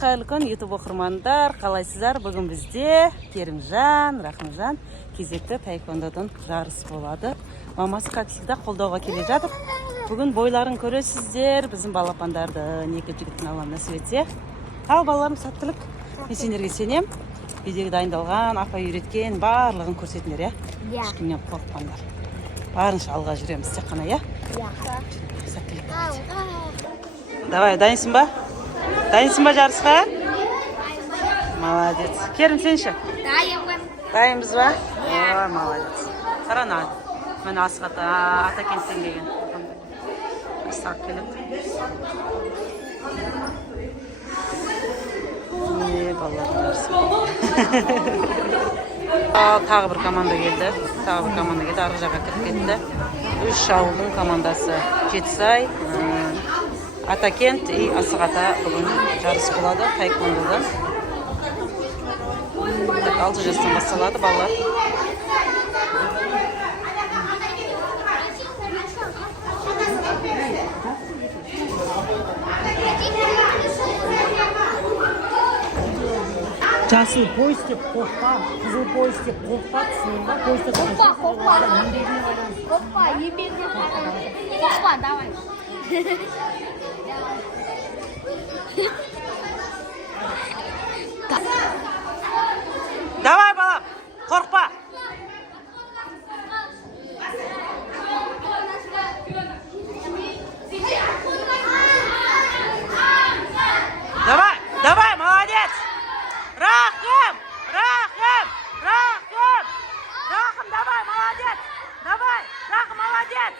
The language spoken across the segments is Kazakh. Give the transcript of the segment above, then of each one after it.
Қайырлы күн, YouTube оқырмандар, қалайсыздар? Бүгін бізде Керімжан, Рахымжан кезекті таэквондодан жарыс болады. Мамасы, как всегда, қолдауға келе жатыр. Бүгін бойларын көресіздер, біздің балапандарды екі жігіттің Аллам нәсіп етсе. Ал балаларым, сәттілік. Мен сендерге сенем. Видеоға дайындалған, апа үйреткен барлығын көрсетіңдер, иә? Ешкімнен қорықпаңдар. Барынша алға жүреміз тек қана, иә? Сәттілік. Давай, дайынсың ба? Дайынсың ба жарысқа? Молодец. Керім, сен ше? Дайынбыз ба? Ой, молодец. Қарана. Мен асығата Атакенттен келген. Асығып келіп. Балалардың жарысы. Тағы бір команда келді. Арғы жаққа кіріп кетті. Үш ауылдың командасы. Жетісай, Атакент и Асығата бүгін жарыс болады таэквондодан. 6 жастан басталады балалар. Жасыл пояс деп қорықпа, қызыл пояс деп қорықпа, түсіндің ба? Қорықпа, еңбегіне қарай. Қорықпа, давай. Давай, балам, қорықпа. Давай, молодец. Рахым, давай, молодец. Рахым, молодец.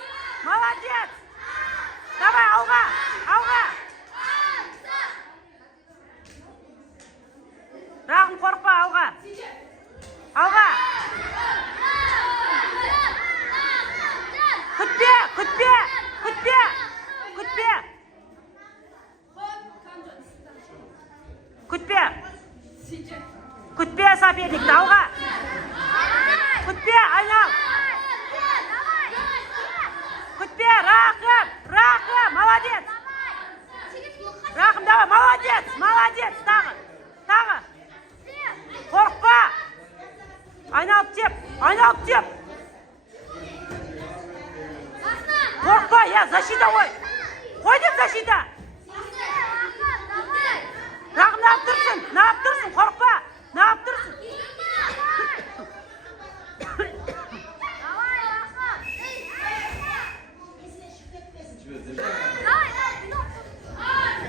Давай, алға. Рахым, қорықпа, алға. Күтпе, соперникті, алға. Күтпе, айнал. Күтпе, Рахым, молодец. Рахым, давай, молодец, тағы. Қорықпа. Айналып теп. Қорықпа, я, защита, ой. Қой деп защита. Рахым, нағып тұрсын, қорықпа.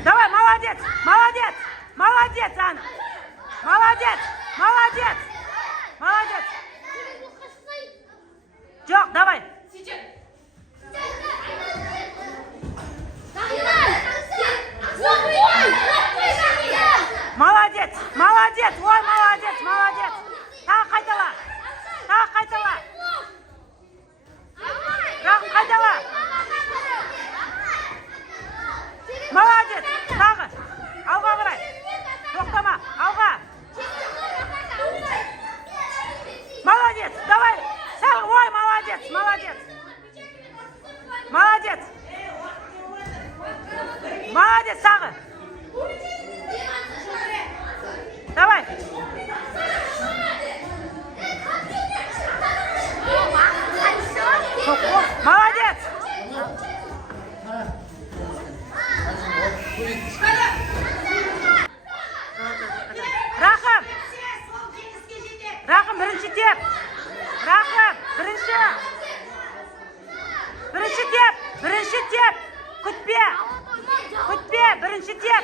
Давай, молодец, Анна. Молодец. Жоқ, давай. Молодец, ой, молодец. Тағы қайтала. Рахым, қайтала. Молодец, тағы. Алға қарай. Тоқтама, алға. Молодец, давай. Ой, молодец, тағы. Давай. Молодец. Рахым, бірінші теп. Бірінші теп. Күтпе, бірінші теп.